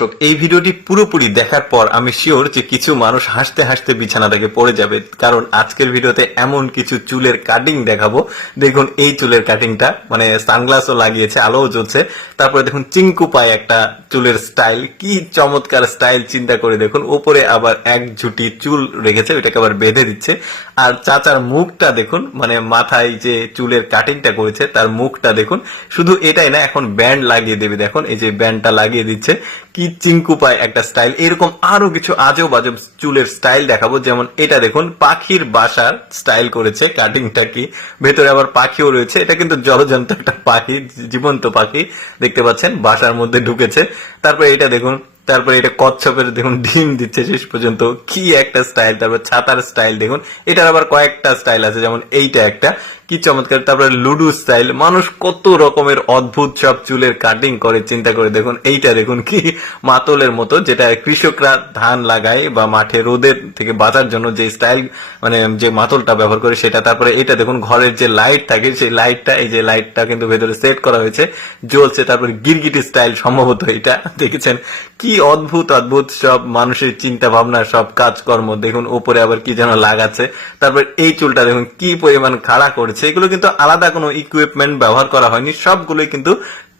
দর্শক, এই ভিডিওটি পুরোপুরি দেখার পর আমি শিওর যে কিছু মানুষ হাসতে হাসতে বিছানা থেকে পড়ে যাবে। কারণ আজকের ভিডিওতে এমন কিছু চুলের কাটিং দেখাবো। দেখুন, এই চুলের কাটিংটা মানে সানগ্লাসও লাগিয়েছে, আলোও জ্বলছে। তারপরে দেখুন চিঙ্কু পায় একটা চুলের স্টাইল কি চমৎকার স্টাইল চিন্তা করে দেখুন। ওপরে আবার এক ঝুটি চুল রেখেছে, ওইটাকে আবার বেঁধে দিচ্ছে। আর চাচার মুখটা দেখুন মানে মাথায় যে চুলের কাটিংটা করেছে, তার মুখটা দেখুন। শুধু এটাই না, এখন ব্যান্ড লাগিয়ে দেবে। দেখুন, এই যে ব্যান্ডটা লাগিয়ে দিচ্ছে। কি চিঙ্কু পায় একটা স্টাইল এরকম আরও কিছু আজব আজব চুলের স্টাইল দেখাবো। যেমন এটা দেখুন, পাখির বাসার স্টাইল করেছে। কাটিংটা কি? ভেতরে আবার পাখিও রয়েছে। এটা কিন্তু জলজন্ত একটা পাখি, জীবন্ত পাখি, দেখতে পাচ্ছেন? বাসার মধ্যে ঢুকেছে। তারপরে এটা দেখুন, তারপরে এটা কচ্ছপের দেখুন, ডিম দিচ্ছে শেষ পর্যন্ত। কি একটা স্টাইল তারপর ছাতার স্টাইল দেখুন। এটার আবার কয়েকটা স্টাইল আছে, যেমন এইটা একটা। কি চমৎকার। তারপরে লুডু স্টাইল। মানুষ কত রকমের অদ্ভুত সব চুলের কাটিং করে, চিন্তা করে দেখুন, এইটা দেখুন কি মাতলের মতো, যেটা কৃষকরা ধান লাগায় বা মাঠে রোদের থেকে বাঁচার জন্য যে স্টাইল মানে যে মাতলটা ব্যবহার করে সেটা। তারপরে এটা দেখুন, ঘরের যে লাইট থাকে, সেই লাইটটা এই যে লাইটটা কিন্তু ভেতরে সেট করা হয়েছে, জ্বলছে, তারপরে গিরগিটি স্টাইল সম্ভবত এটা দেখেছেন? কি অদ্ভুত অদ্ভুত সব মানুষের চিন্তা ভাবনা, সব কাজকর্ম। দেখুন উপরে আবার কি যেন লাগাচ্ছে। তারপর এই চুলটা দেখুন, কি পরিমাণ খাড়া করেছে। এগুলো কিন্তু আলাদা কোনো ইকুইপমেন্ট ব্যবহার করা হয়নি। সবগুলোই কিন্তু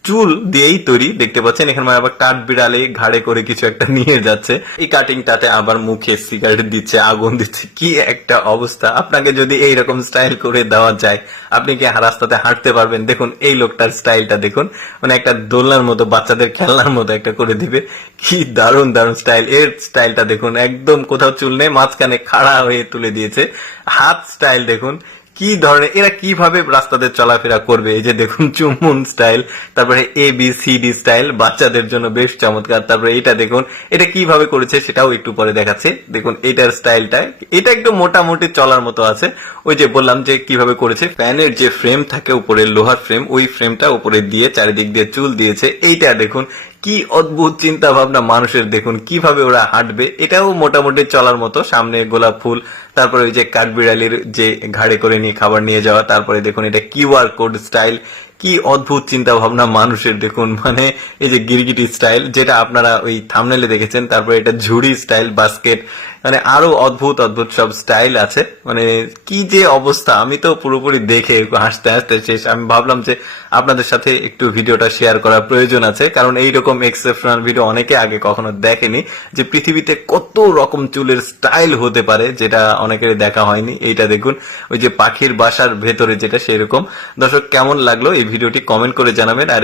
চুল দিয়েই তৈরি। দেখতে পাচ্ছেন, এখানে আবার কাঠ বিড়ালে ঘাড়ে করে কিছু একটা নিয়ে যাচ্ছে। এই কাটিংটাতে আবার মুখে সিগারেট দিচ্ছে, আগুন দিচ্ছে। কি একটা অবস্থা। আপনাকে যদি এই রকম স্টাইল করে দেওয়া যায়, আপনি কি রাস্তাতে হাঁটতে পারবেন? দেখুন, এই লোকটার স্টাইলটা দেখুন। মানে একটা দোলনার মতো, বাচ্চাদের খেলনার মতো একটা করে দিবে। কি দারুণ দারুণ স্টাইল এর স্টাইলটা দেখুন, একদম কোথাও চুল নেই, মাঝখানে খাড়া হয়ে তুলে দিয়েছে। হাত স্টাইল দেখুন। কি ধরনের, এরা কীভাবে রাস্তাতে চলাফেরা করবে? এই যে দেখুন চুমুন স্টাইল তারপরে A B C D style বাচ্চাদের জন্য বেশ চমৎকার। তারপরে এটা দেখুন, এটা কীভাবে করেছে সেটাও একটু পরে দেখাচ্ছে। দেখুন এটার স্টাইলটা এটা একটু মোটামুটি চলার মতো আছে। ওই যে বললাম যে কীভাবে করেছে, ফ্যানের যে ফ্রেম থাকে উপরে, লোহার ফ্রেম ওই ফ্রেমটা উপরে দিয়ে, চারিদিক দিয়ে চুল দিয়েছে। এইটা দেখুন কি অদ্ভুত চিন্তা ভাবনা মানুষের, দেখুন কীভাবে ওরা হাঁটবে, এটাও মোটামুটি চলার মতো। সামনে গোলাপ ফুল, তারপরে ওই যে কাঠবিড়ালির যে ঘাড়ে করে নিয়ে খাবার নিয়ে যাওয়া, তারপরে দেখুন এটা কিউআর কোড স্টাইল। কি অদ্ভুত চিন্তা ভাবনা মানুষের, দেখুন মানে এই যে গিরগিটি স্টাইল, যেটা আপনারা ওই থামনেলে দেখেছেন, তারপরে এটা ঝুড়ি স্টাইল, বাস্কেট মানে আরও অদ্ভুত অদ্ভুত সব স্টাইল আছে। মানে কি যে অবস্থা, আমি তো পুরোপুরি দেখে হাসতে হাসতে শেষ। আমি ভাবলাম যে আপনাদের সাথে একটু ভিডিওটা শেয়ার করার প্রয়োজন আছে, কারণ এইরকম এক্সেপশনাল ভিডিও অনেকে আগে কখনো দেখেনি, যে পৃথিবীতে কত রকম চুলের স্টাইল হতে পারে, যেটা অনেকের দেখা হয়নি। এইটা দেখুন, ওই যে পাখির বাসার ভেতরে যেটা সেরকম। দর্শক, কেমন লাগল এই ভিডিওটি কমেন্ট করে জানাবেন। আর